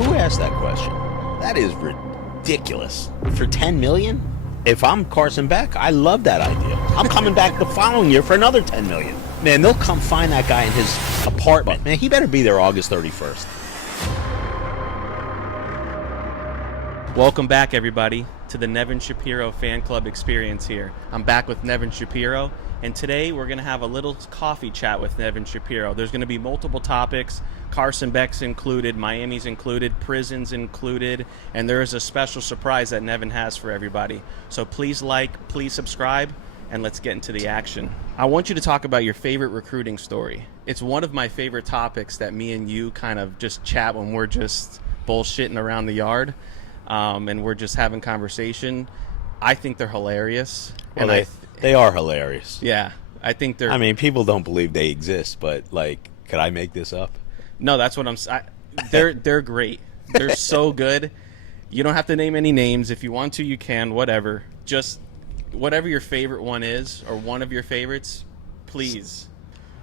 Who asked that question? That is ridiculous. For $10 million? If I'm Carson Beck, I love that idea. I'm coming back the following year for another $10 million. Man, they'll come find that guy in his apartment. Man, he better be there August 31st. Welcome back, everybody, to the Nevin Shapiro Fan Club experience here. I'm back with Nevin Shapiro, and today we're going to have a little coffee chat with Nevin Shapiro. There's going to be multiple topics. Carson Beck's included, Miami's included, prisons included, and there is a special surprise that Nevin has for everybody. So please like, please subscribe, and let's get into the action. I want you to talk about your favorite recruiting story. It's one of my favorite topics that me and you kind of just chat when we're just bullshitting around the yard. And we're just having conversation. I think they're hilarious. Well, they are hilarious. Yeah, I think they're... I mean, people don't believe they exist, but, like, could I make this up? No, that's what they're great. They're so good. You don't have to name any names. If you want to, you can, whatever. Just whatever your favorite one is, or one of your favorites, please.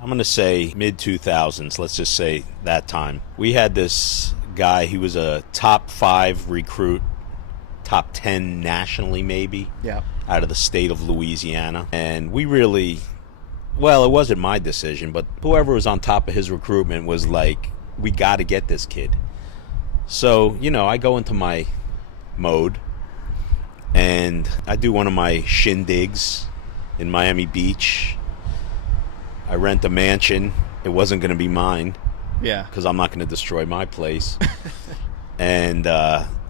I'm going to say mid-2000s. Let's just say that time. We had this guy. He was a top 5 recruit, top 10 nationally maybe, out of the state of Louisiana. And we really, well, it wasn't my decision, but whoever was on top of his recruitment was like, we got to get this kid. So, you know, I go into my mode and I do one of my shindigs in Miami Beach. I rent a mansion. It wasn't going to be mine. Yeah. Because I'm not going to destroy my place. And,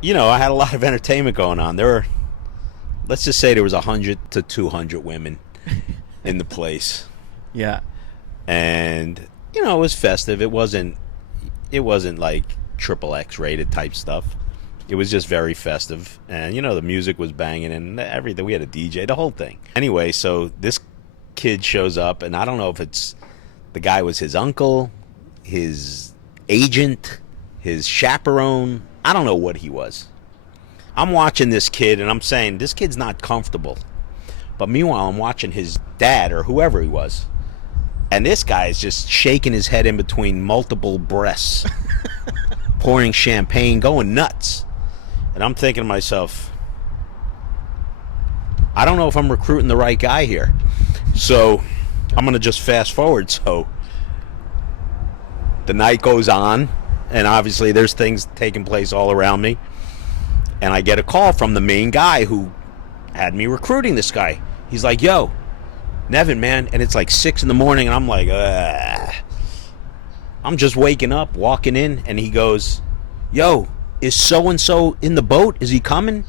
you know, I had a lot of entertainment going on. Let's just say there was 100 to 200 women in the place. Yeah. And, you know, it was festive. It wasn't like XXX rated type stuff. It was just very festive. And, you know, the music was banging and everything. We had a DJ, the whole thing. Anyway, so this kid shows up, and I don't know if the guy was his uncle, his agent, his chaperone. I don't know what he was. I'm watching this kid and I'm saying, this kid's not comfortable. But meanwhile, I'm watching his dad or whoever he was. And this guy is just shaking his head in between multiple breaths, pouring champagne, going nuts. And I'm thinking to myself, I don't know if I'm recruiting the right guy here. So I'm going to just fast forward. So the night goes on, and obviously there's things taking place all around me. And I get a call from the main guy who had me recruiting this guy. He's like, yo, Nevin, man. And it's like 6 in the morning, and I'm like, I'm just waking up, walking in, and he goes, yo, is so-and-so in the boat? Is he coming?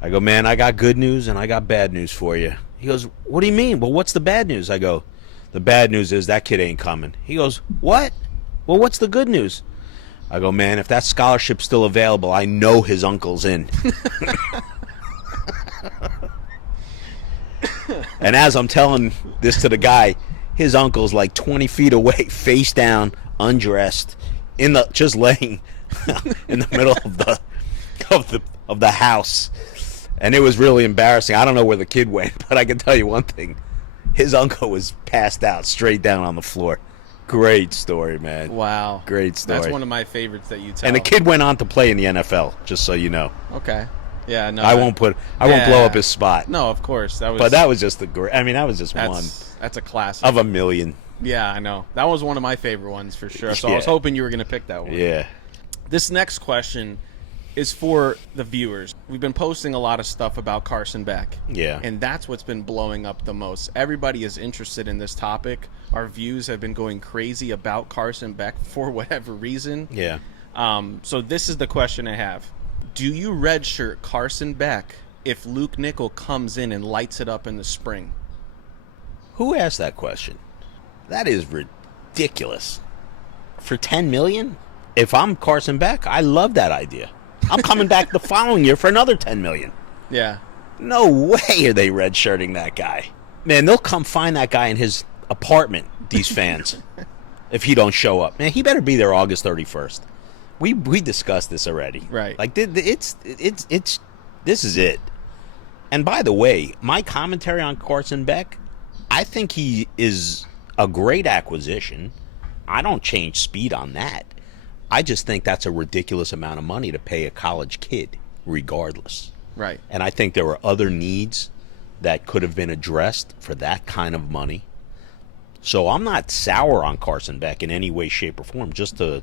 I go, man, I got good news and I got bad news for you. He goes, what do you mean? Well, what's the bad news? I go, the bad news is that kid ain't coming. He goes, what? Well, what's the good news? I go, man, if that scholarship's still available, I know his uncle's in. And as I'm telling this to the guy, his uncle's like 20 feet away, face down, undressed, just laying in the middle of the house. And it was really embarrassing. I don't know where the kid went, but I can tell you one thing. His uncle was passed out straight down on the floor. Great story, man. Wow. Great story. That's one of my favorites that you tell. And the kid went on to play in the NFL, just so you know. Okay. Yeah, no. I won't blow up his spot. No, of course. But that was just one. That's a classic. Of a million. Yeah, I know. That was one of my favorite ones for sure. So I was hoping you were going to pick that one. Yeah. This next question is for the viewers. We've been posting a lot of stuff about Carson Beck. Yeah. And that's what's been blowing up the most. Everybody is interested in this topic. Our views have been going crazy about Carson Beck for whatever reason. Yeah. So this is the question I have. Do you redshirt Carson Beck if Luke Nickel comes in and lights it up in the spring? Who asked that question? That is ridiculous. For $10 million? If I'm Carson Beck, I love that idea. I'm coming back the following year for another $10 million. Yeah. No way are they redshirting that guy. Man, they'll come find that guy in his apartment, these fans, if he don't show up. Man, he better be there August 31st. We discussed this already. Right. Like, this is it. And by the way, my commentary on Carson Beck, I think he is a great acquisition. I don't change speed on that. I just think that's a ridiculous amount of money to pay a college kid, regardless. Right. And I think there were other needs that could have been addressed for that kind of money. So I'm not sour on Carson Beck in any way, shape, or form, just to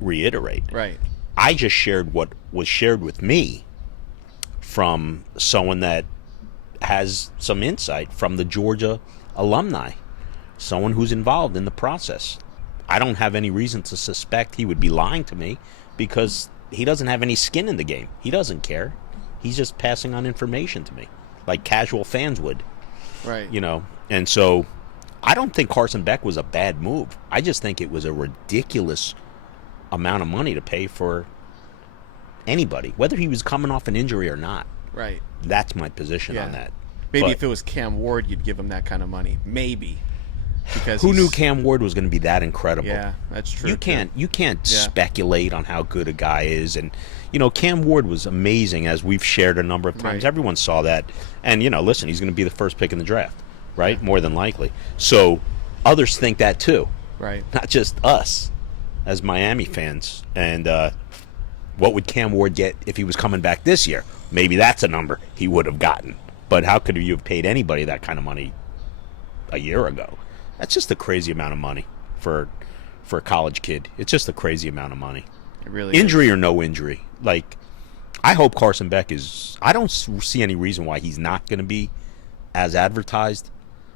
reiterate. Right. I just shared what was shared with me from someone that has some insight from the Georgia alumni, someone who's involved in the process. I don't have any reason to suspect he would be lying to me because he doesn't have any skin in the game. He doesn't care. He's just passing on information to me, like casual fans would. Right. And so I don't think Carson Beck was a bad move. I just think it was a ridiculous amount of money to pay for anybody, whether he was coming off an injury or not. Right. That's my position on that. Maybe But if it was Cam Ward, you'd give him that kind of money. Maybe. Because who knew Cam Ward was going to be that incredible? Yeah, that's true. You can't speculate on how good a guy is. And Cam Ward was amazing, as we've shared a number of times. Right. Everyone saw that. And listen, he's going to be the first pick in the draft, right? More than likely. So others think that too. Right. Not just us as Miami fans. And what would Cam Ward get if he was coming back this year? Maybe that's a number he would have gotten. But how could you have paid anybody that kind of money a year ago? That's just a crazy amount of money for a college kid. It's just a crazy amount of money. It really Injury is. or no injury. Like, I hope Carson Beck is... I don't see any reason why he's not going to be as advertised.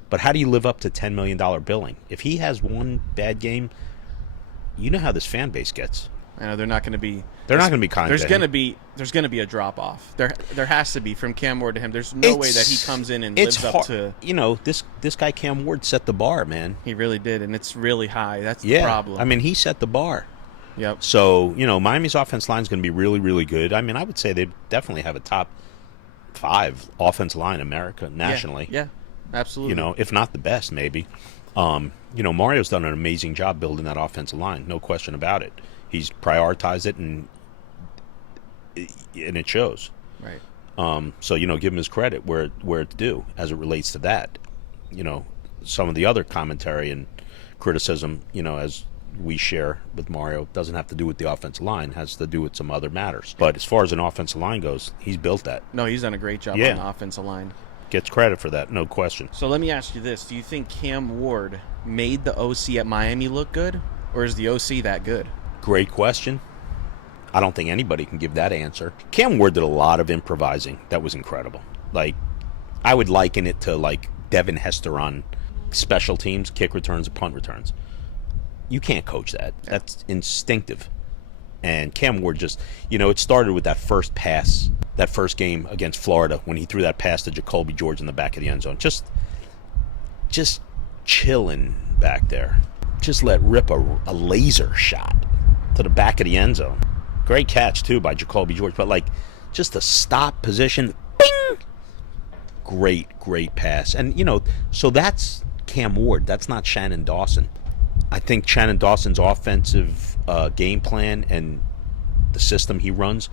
But how do you live up to $10 million billing? If he has one bad game, you know how this fan base gets. I know they're not going to be. They're not going to be kind. There's going to be a drop off. There has to be from Cam Ward to him. There's no way that he comes in and lives up to. This guy Cam Ward set the bar, man. He really did, and it's really high. That's the problem. I mean, he set the bar. Yep. So Miami's offense line is going to be really, really good. I mean, I would say they definitely have a top 5 offense line in America nationally. Yeah, absolutely. If not the best, maybe. Mario's done an amazing job building that offensive line. No question about it. He's prioritized it, and it shows. Right. So give him his credit where it's due as it relates to that. Some of the other commentary and criticism, as we share with Mario, doesn't have to do with the offensive line, has to do with some other matters. But as far as an offensive line goes, he's built that. No, he's done a great job on the offensive line. Gets credit for that, no question. So let me ask you this: do you think Cam Ward made the OC at Miami look good, or is the OC that good? Great question. I don't think anybody can give that answer. Cam Ward did a lot of improvising. That was incredible. Like, I would liken it to like Devin Hester on special teams, kick returns, and punt returns. You can't coach that. That's instinctive. And Cam Ward just, it started with that first pass, that first game against Florida when he threw that pass to Jacoby George in the back of the end zone. Just chilling back there. Just let rip a laser shot to the back of the end zone. Great catch, too, by Jacoby George. But, just a stop position. Bing! Great pass. And, so that's Cam Ward. That's not Shannon Dawson. I think Shannon Dawson's offensive game plan and the system he runs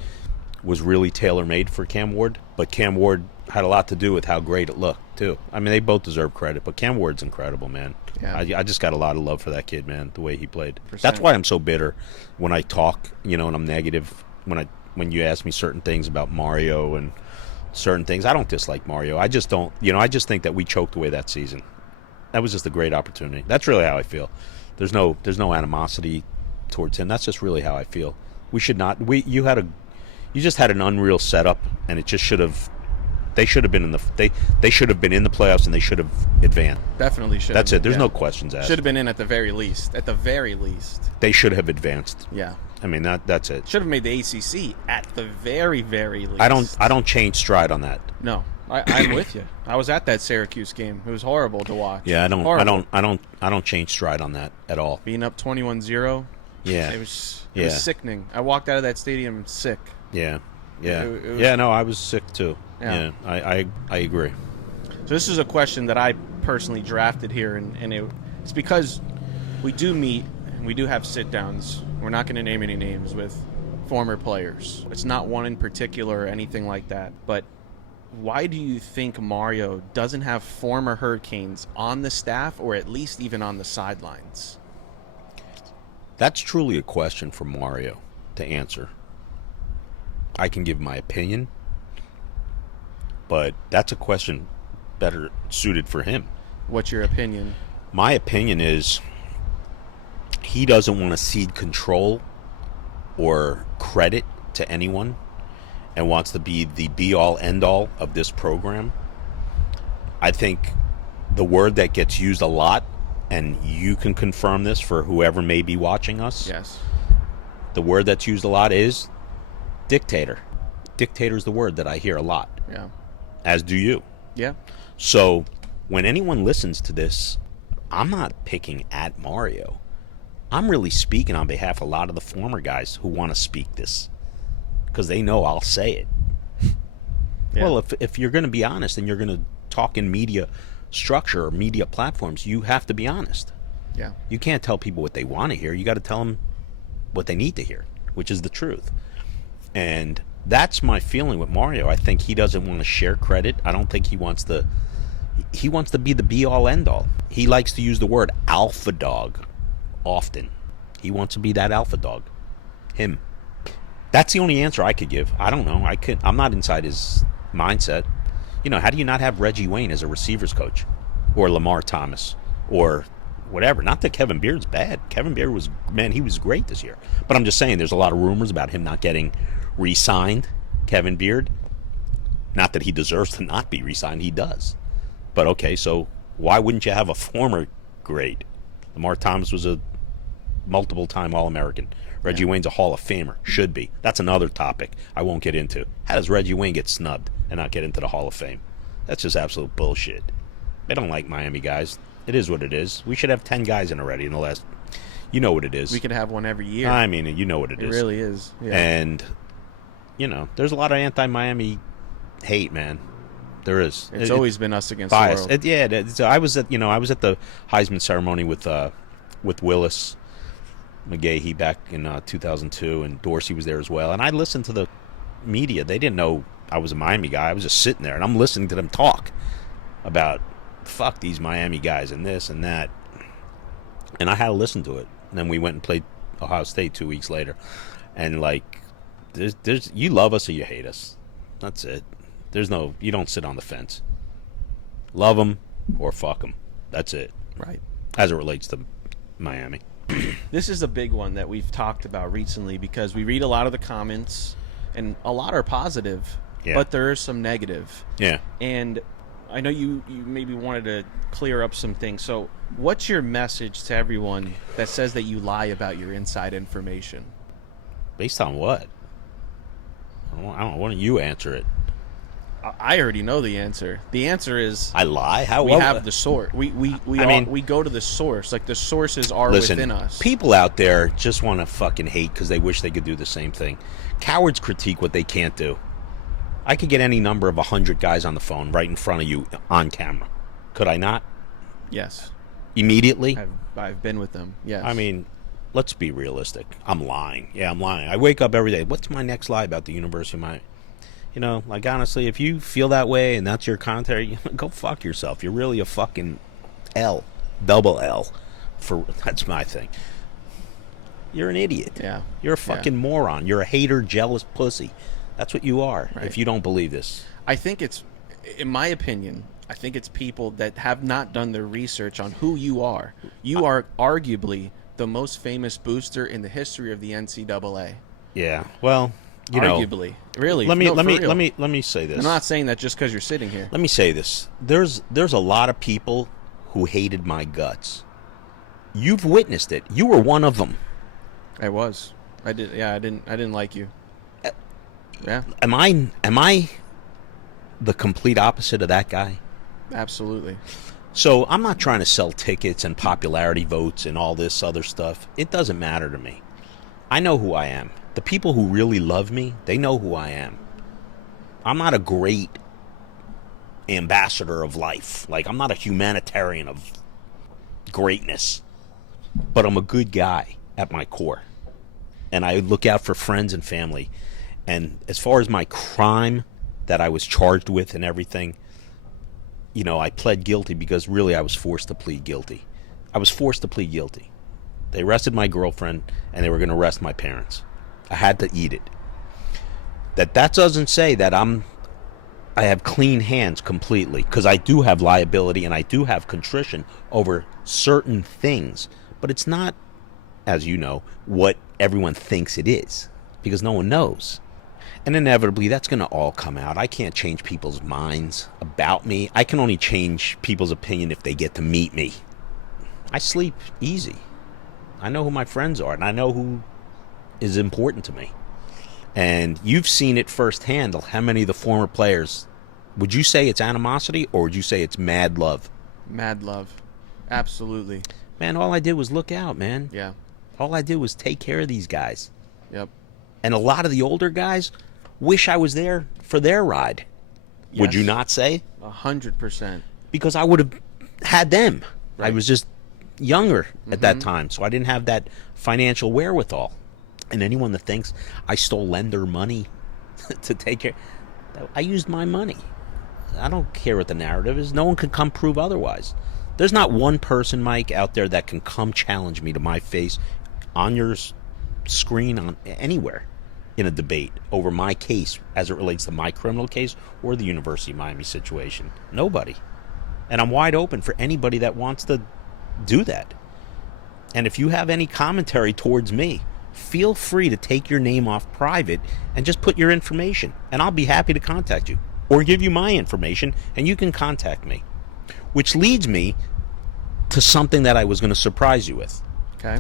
was really tailor-made for Cam Ward. But Cam Ward had a lot to do with how great it looked, too. I mean, they both deserve credit. But Cam Ward's incredible, man. Yeah. I just got a lot of love for that kid, man, the way he played. Percent. That's why I'm so bitter when I talk, and I'm negative when you ask me certain things about Mario and certain things. I don't dislike Mario. I just don't, I just think that we choked away that season. That was just a great opportunity. That's really how I feel. There's no animosity towards him. That's just really how I feel. We should not. You just had an unreal setup, and it just should have. They should have been in the. They should have been in the playoffs, and they should have advanced. Definitely should. That's it. There's no questions asked. Should have been in at the very least. At the very least. They should have advanced. Yeah. I mean that's it. Should have made the ACC at the very, very least. I don't change stride on that. No, I'm with you. I was at that Syracuse game. It was horrible to watch. Yeah, I don't change stride on that at all. Being up 21-0. Yeah. It was sickening. I walked out of that stadium sick. Yeah. It was, yeah, no, I was sick too. Yeah. I agree. So this is a question that I personally drafted here, and it's because we do meet and we do have sit-downs. We're not going to name any names with former players. It's not one in particular or anything like that. But why do you think Mario doesn't have former Hurricanes on the staff or at least even on the sidelines? That's truly a question for Mario to answer. I can give my opinion, but that's a question better suited for him. What's your opinion? My opinion is he doesn't want to cede control or credit to anyone and wants to be the be-all, end-all of this program. I think the word that gets used a lot, and you can confirm this for whoever may be watching us, Yes. the word that's used a lot is dictator. Dictator is the word that I hear a lot, Yeah. as do you. Yeah. So when anyone listens to this, I'm not picking at Mario. I'm really speaking on behalf of a lot of the former guys who want to speak this because they know I'll say it. Yeah. Well, if you're going to be honest and you're going to talk in media structure or media platforms, you have to be honest. Yeah. You can't tell people what they want to hear. You got to tell them what they need to hear, which is the truth. And that's my feeling with Mario. I think he doesn't want to share credit. I don't think he wants to be the be all end all. He likes to use the word alpha dog often. He wants to be that alpha dog. Him. That's the only answer I could give. I don't know. I'm not inside his mindset. You know, how do you not have Reggie Wayne as a receivers coach? Or Lamar Thomas? Or whatever. Not that Kevin Beard's bad. Kevin Beard he was great this year. But I'm just saying there's a lot of rumors about him not getting re-signed. Kevin Beard. Not that he deserves to not be re-signed. He does. But okay, so why wouldn't you have a former great? Lamar Thomas was a multiple-time All-American. Reggie Wayne's a Hall of Famer. Should be. That's another topic I won't get into. How does Reggie Wayne get snubbed and not get into the Hall of Fame? That's just absolute bullshit. They don't like Miami guys. It is what it is. We should have 10 guys in already in the last... You know what it is. We could have one every year. I mean, you know what it is. It really is. Yeah. And, you know, there's a lot of anti-Miami hate, man. There is. It's always been us against bias. the world. I was at the Heisman ceremony with Willis McGahee back in 2002, and Dorsey was there as well. And I listened to the media. They didn't know I was a Miami guy. I was just sitting there, and I'm listening to them talk about fuck these Miami guys and this and that. And I had to listen to it. And then we went and played Ohio State 2 weeks later. And like, there's you love us or you hate us. That's it. You don't sit on the fence. Love them or fuck them. That's it. Right. As it relates to Miami. This is a big one that we've talked about recently because we read a lot of the comments, and a lot are positive, but there is some negative. Yeah. And I know you maybe wanted to clear up some things. So what's your message to everyone that says that you lie about your inside information? Based on what? I don't know. Why don't you answer it? I already know the answer. The answer is I lie. How we have the source. We go to the source. Like the sources are within us. People out there just want to fucking hate because they wish they could do the same thing. Cowards critique what they can't do. I could get any number of 100 guys on the phone right in front of you on camera. Could I not? Yes. Immediately? I've been with them. Yes. I mean, let's be realistic. I'm lying. Yeah, I'm lying. I wake up every day. What's my next lie about the University of Miami? You know, like honestly, if you feel that way and that's your commentary, go fuck yourself. You're really a fucking double L. That's my thing. You're an idiot. Yeah. You're a fucking moron. You're a hater, jealous pussy. That's what you are. Right. If you don't believe this, I think it's, in my opinion, I think it's people that have not done their research on who you are. You are arguably the most famous booster in the history of the NCAA. Yeah. Well. Arguably, really. Let me say this. I'm not saying that just because you're sitting here. Let me say this. There's a lot of people who hated my guts. You've witnessed it. You were one of them. I was. I did. Yeah. I didn't like you. Yeah. Am I the complete opposite of that guy? Absolutely. So I'm not trying to sell tickets and popularity votes and all this other stuff. It doesn't matter to me. I know who I am. The people who really love me, they know who I am. I'm not a great ambassador of life. Like, I'm not a humanitarian of greatness. But I'm a good guy at my core. And I look out for friends and family. And as far as my crime that I was charged with and everything, you know, I pled guilty because really I was forced to plead guilty. I was forced to plead guilty. They arrested my girlfriend, and they were going to arrest my parents. I had to eat it. That doesn't say that I have clean hands completely, because I do have liability and I do have contrition over certain things. But it's not, as you know, what everyone thinks it is, because no one knows. And inevitably, that's going to all come out. I can't change people's minds about me. I can only change people's opinion if they get to meet me. I sleep easy. I know who my friends are, and I know who is important to me. And you've seen it firsthand, how many of the former players, would you say it's animosity, or would you say it's mad love? Mad love. Absolutely. Man, all I did was look out, man. Yeah. All I did was take care of these guys. Yep. And a lot of the older guys wish I was there for their ride. Yes. Would you not say? 100%. Because I would have had them. Right. I was just younger at that time, so I didn't have that financial wherewithal. And anyone that thinks I stole lender money to take care, I used my money. I don't care what the narrative is. No one can come prove otherwise. There's not one person, Mike, out there that can come challenge me to my face on your screen, on anywhere, in a debate over my case as it relates to my criminal case or the University of Miami situation. Nobody. And I'm wide open for anybody that wants to do that. And if you have any commentary towards me, feel free to take your name off private and just put your information, and I'll be happy to contact you or give you my information and you can contact me. Which leads me to something that I was going to surprise you with. Okay.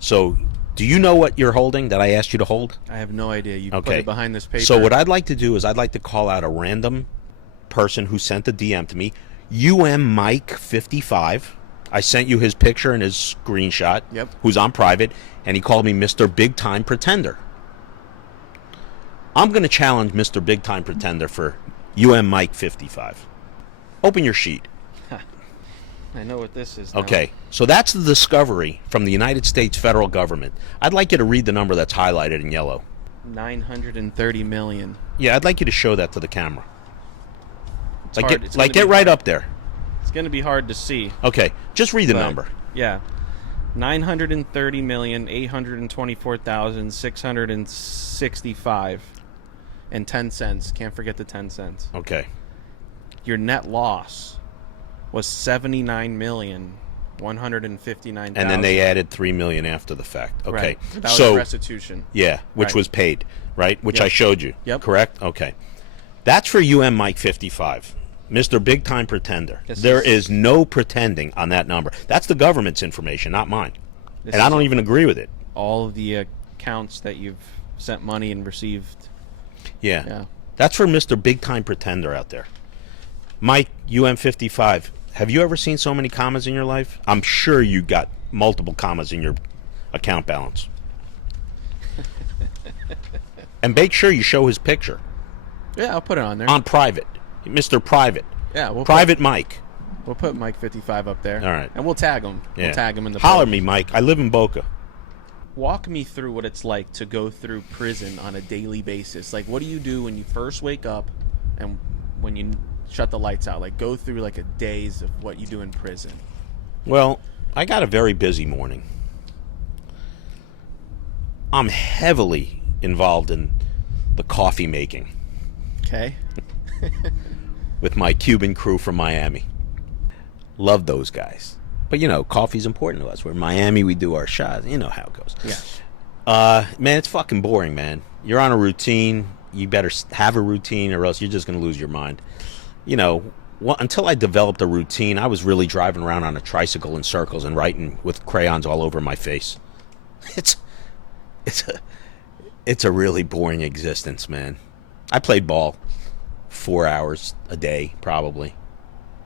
So, do you know what you're holding that I asked you to hold? I have no idea. You put it behind this paper. So what I'd like to do is I'd like to call out a random person who sent a DM to me, Mike55. I sent you his picture and his screenshot, who's on private, and he called me Mr. Big Time Pretender. I'm going to challenge Mr. Big Time Pretender for Mike55. Open your sheet. I know what this is now. Okay, so that's the discovery from the United States federal government. I'd like you to read the number that's highlighted in yellow. 930 million. Yeah, I'd like you to show that to the camera. Get right up there. It's going to be hard to see. Okay, just read the number. Yeah. 930,824,665 and 10 cents. Can't forget the 10 cents. Okay. Your net loss was 79,159,000. And then they added 3 million after the fact. Okay. Right. That was restitution. Yeah, which was paid, right? Which I showed you. Yep. Correct? Okay. That's for Mike 55. Mr. Big Time Pretender. There is no pretending on that number. That's the government's information, not mine. And I don't even agree with it. All of the accounts that you've sent money and received. Yeah. That's for Mr. Big Time Pretender out there. Mike, 55. Have you ever seen so many commas in your life? I'm sure you got multiple commas in your account balance. And make sure you show his picture. Yeah, I'll put it on there. On private. Mr. Private. Yeah, Private Mike. We'll put Mike 55 up there. All right. And we'll tag him. Yeah. We'll tag him in the Holler post. me, Mike. I live in Boca. Walk me through what it's like to go through prison on a daily basis. Like, what do you do when you first wake up and when you shut the lights out? Like, go through like a days of what you do in prison. Well, I got a very busy morning. I'm heavily involved in the coffee making. Okay. With my Cuban crew from Miami. Love those guys. But, coffee's important to us. We're in Miami, we do our shots. You know how it goes. Yeah. Man, it's fucking boring, man. You're on a routine. You better have a routine or else you're just going to lose your mind. Until I developed a routine, I was really driving around on a tricycle in circles and writing with crayons all over my face. It's a really boring existence, man. I played ball 4 hours a day, probably.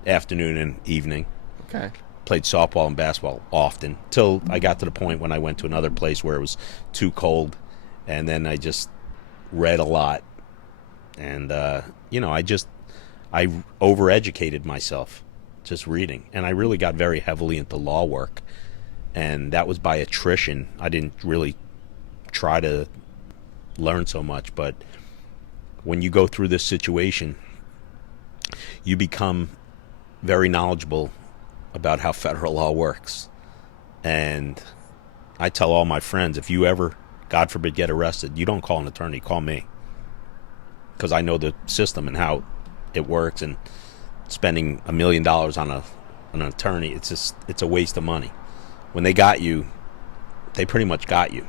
Afternoon and evening. Okay. Played softball and basketball often, till I got to the point when I went to another place where it was too cold, and then I just read a lot. And, I overeducated myself just reading. And I really got very heavily into law work. And that was by attrition. I didn't really try to learn so much, but when you go through this situation, you become very knowledgeable about how federal law works. And I tell all my friends, if you ever, God forbid, get arrested, you don't call an attorney, call me, because I know the system and how it works. And spending $1 million on an attorney, it's a waste of money. When they got you, they pretty much got you,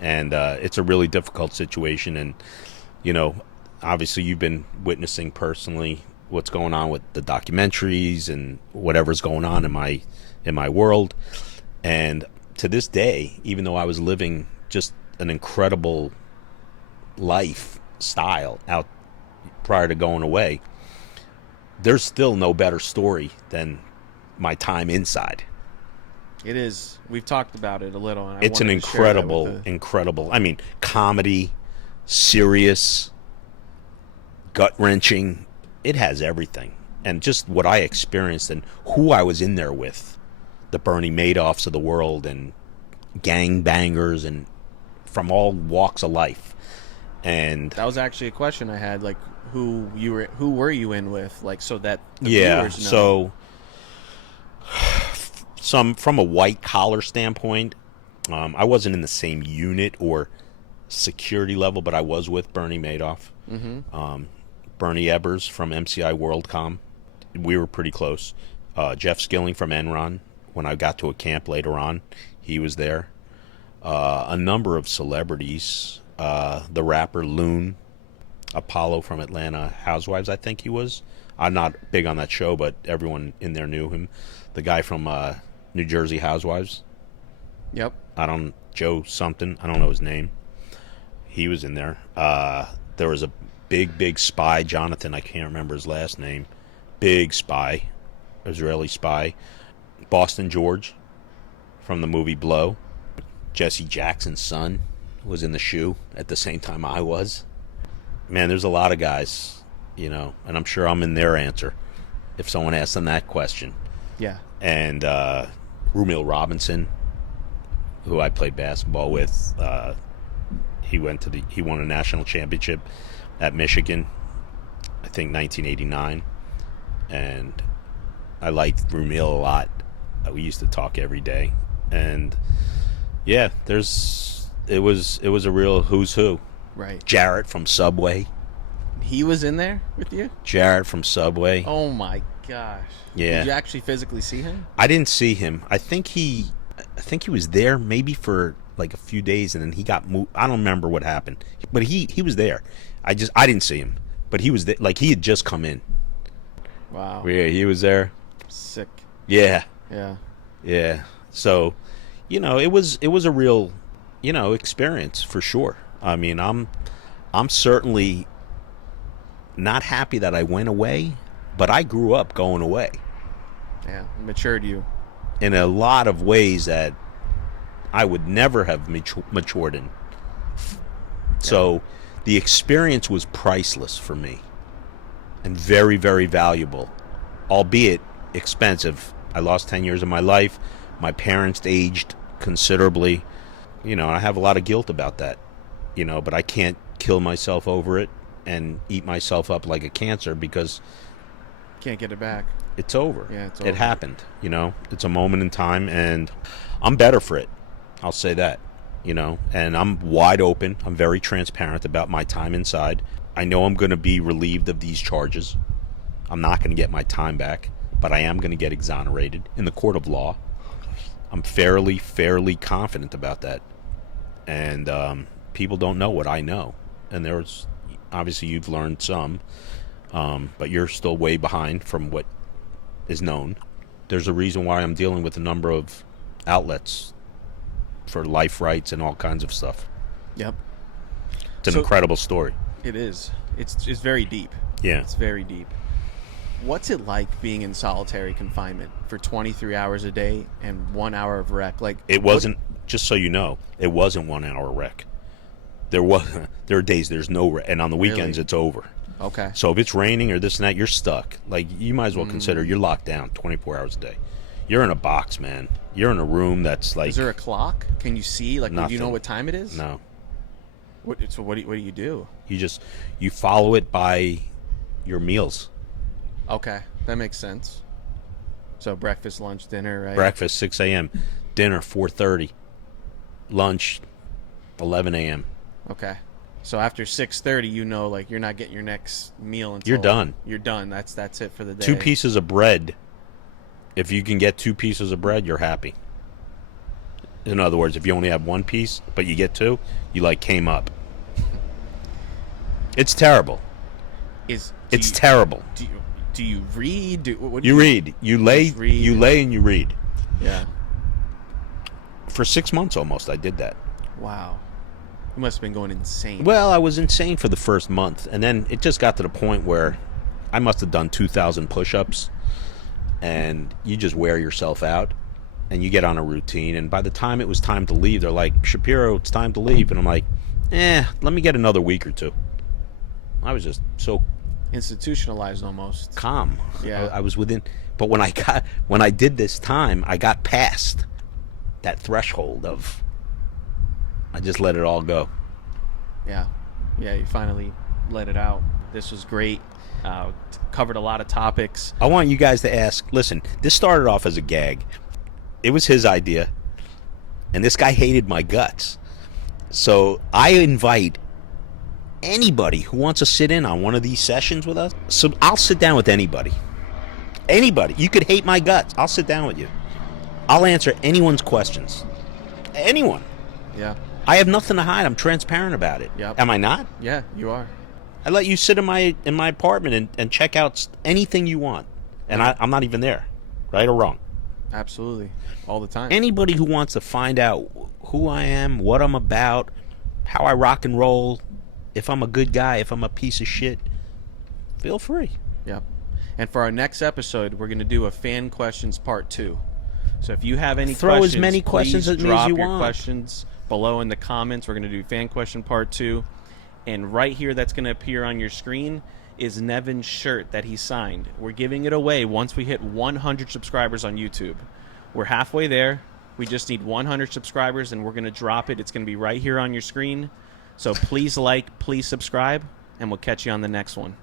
and it's a really difficult situation. And obviously, you've been witnessing personally what's going on with the documentaries and whatever's going on in my world. And to this day, even though I was living just an incredible lifestyle out prior to going away, there's still no better story than my time inside. It is. We've talked about it a little. And It's an incredible. I mean, comedy, serious, gut wrenching. It has everything. And just what I experienced and who I was in there with, the Bernie Madoffs of the world and gang bangers and from all walks of life. And that was actually a question I had, like who were you in with, like, so that the yeah, viewers know. So from a white collar standpoint, I wasn't in the same unit or security level, but I was with Bernie Madoff. Bernie Ebbers from MCI WorldCom. We were pretty close. Jeff Skilling from Enron. When I got to a camp later on, he was there. A number of celebrities. The rapper Loon, Apollo from Atlanta Housewives, I think he was. I'm not big on that show, but everyone in there knew him. The guy from New Jersey Housewives. Yep. Joe something. I don't know his name. He was in there. There was a big spy, Jonathan. I can't remember his last name. Big spy, Israeli spy. Boston George from the movie Blow. Jesse Jackson's son was in the shoe at the same time I was. Man, there's a lot of guys, and I'm sure I'm in their answer if someone asks them that question. Yeah. And Rumil Robinson, who I played basketball with, he won a national championship at Michigan, I think 1989, and I liked Rumil a lot. We used to talk every day, and yeah, it was a real who's who. Right. Jarrett from Subway. He was in there with you? Jarrett from Subway. Oh my gosh. Yeah. Did you actually physically see him? I didn't see him. I think he was there maybe for like a few days, and then he got moved. I don't remember what happened, but he was there. I didn't see him, but he was there. Like, he had just come in. Wow. Yeah, he was there. Sick. Yeah. Yeah. So, it was a real, experience for sure. I mean, I'm certainly not happy that I went away, but I grew up going away. Yeah, matured you. In a lot of ways that I would never have matured in. So the experience was priceless for me and very, very valuable, albeit expensive. I lost 10 years of my life. My parents aged considerably. I have a lot of guilt about that, but I can't kill myself over it and eat myself up like a cancer because can't get it back. It's over. Yeah, it's over. It happened, It's a moment in time, and I'm better for it. I'll say that, and I'm wide open. I'm very transparent about my time inside. I know I'm going to be relieved of these charges. I'm not going to get my time back, but I am going to get exonerated in the court of law. I'm fairly confident about that. And people don't know what I know. And there's, obviously you've learned some, but you're still way behind from what is known. There's a reason why I'm dealing with a number of outlets for life rights and all kinds of stuff. Yep. It's an incredible story. It is. It's very deep. Yeah. It's very deep. What's it like being in solitary confinement for 23 hours a day and 1 hour of rec? Like, it wasn't, just so you know, it wasn't 1 hour rec. There are days there's no rec, and on the weekends it's over. Okay. So if it's raining or this and that, you're stuck. Like, you might as well consider you're locked down 24 hours a day. You're in a box, man. You're in a room that's like... Is there a clock? Can you see? Like, nothing. do you know what time it is? No. What do you do? You follow it by your meals. Okay, that makes sense. So breakfast, lunch, dinner, right? Breakfast, 6 a.m. dinner 4:30, lunch 11 a.m. Okay. So after 6:30, you know, like you're not getting your next meal until You're done. You're done. That's it for the day. 2 pieces of bread. If you can get 2 pieces of bread, you're happy. In other words, if you only have 1 piece, but you get 2, you like came up. It's terrible. It's terrible. Do you read? What do You read. You lay. read? You lay and you read. Yeah. For 6 months almost, I did that. Wow. You must have been going insane. Well, I was insane for the first month, and then it just got to the point where I must have done 2,000 push-ups, and you just wear yourself out, and you get on a routine, and by the time it was time to leave, they're like, Shapiro, it's time to leave, and I'm like, let me get another week or 2. I was just so Institutionalized almost. calm. Yeah. I was within, but when I did this time, I got past that threshold of, I just let it all go. Yeah. Yeah, you finally let it out. This was great. Covered a lot of topics. I want you guys to ask, listen, this started off as a gag. It was his idea, and this guy hated my guts. So I invite anybody who wants to sit in on one of these sessions with us. So I'll sit down with anybody. Anybody. You could hate my guts. I'll sit down with you. I'll answer anyone's questions. Anyone. Yeah. I have nothing to hide. I'm transparent about it. Yep. Am I not? Yeah, you are. I let you sit in my apartment and check out anything you want. And I'm not even there. Right or wrong? Absolutely. All the time. Anybody who wants to find out who I am, what I'm about, how I rock and roll, if I'm a good guy, if I'm a piece of shit, feel free. Yep. And for our next episode, we're going to do a fan questions part 2. So if you have any Throw questions, as many questions please at me as drop you your want. questions below in the comments. We're going to do fan question part 2. And right here that's going to appear on your screen is Nevin's shirt that he signed. We're giving it away once we hit 100 subscribers on YouTube. We're halfway there. We just need 100 subscribers, and we're going to drop it. It's going to be right here on your screen. So please like, please subscribe, and we'll catch you on the next one.